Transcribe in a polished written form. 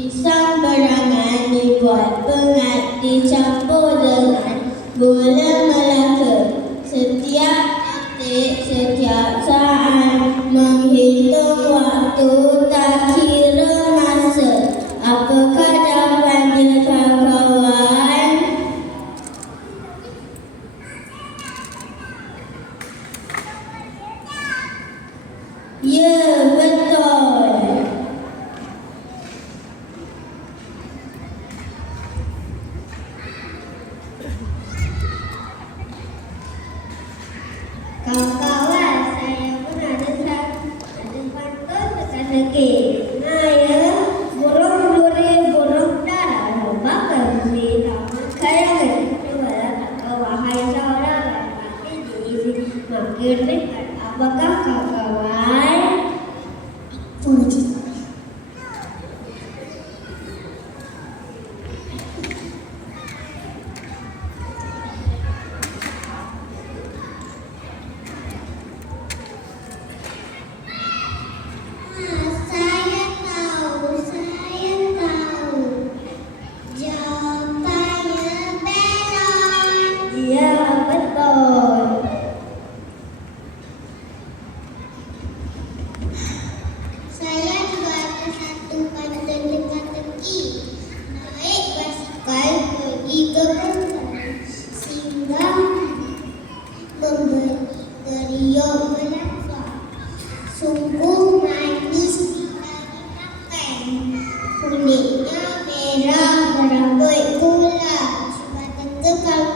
Pisang berangan dibuat pengat, dicampur dengan gula melaka. Setiap detik, setiap saat, menghitung waktu tak kira masa. Apakah jawapannya kawan-kawan? Ya, betul. Kawan-kawan, saya pun ada pantun teka-teki. Saya burung duri, burung dara, bakal di taman kayangan. Cobalah tak wahai saudara, mati diisi makin dekat. Apakah kawan-kawan? Saya tahu. Jawabannya melon. Iya, betul. Saya juga ada satu pantun teka-teki. Naik basikal pergi ke pasar, singgah membeli periuk kelapa. Sungguh manis dimakan, kulitnya merah berambut gula. Coba teka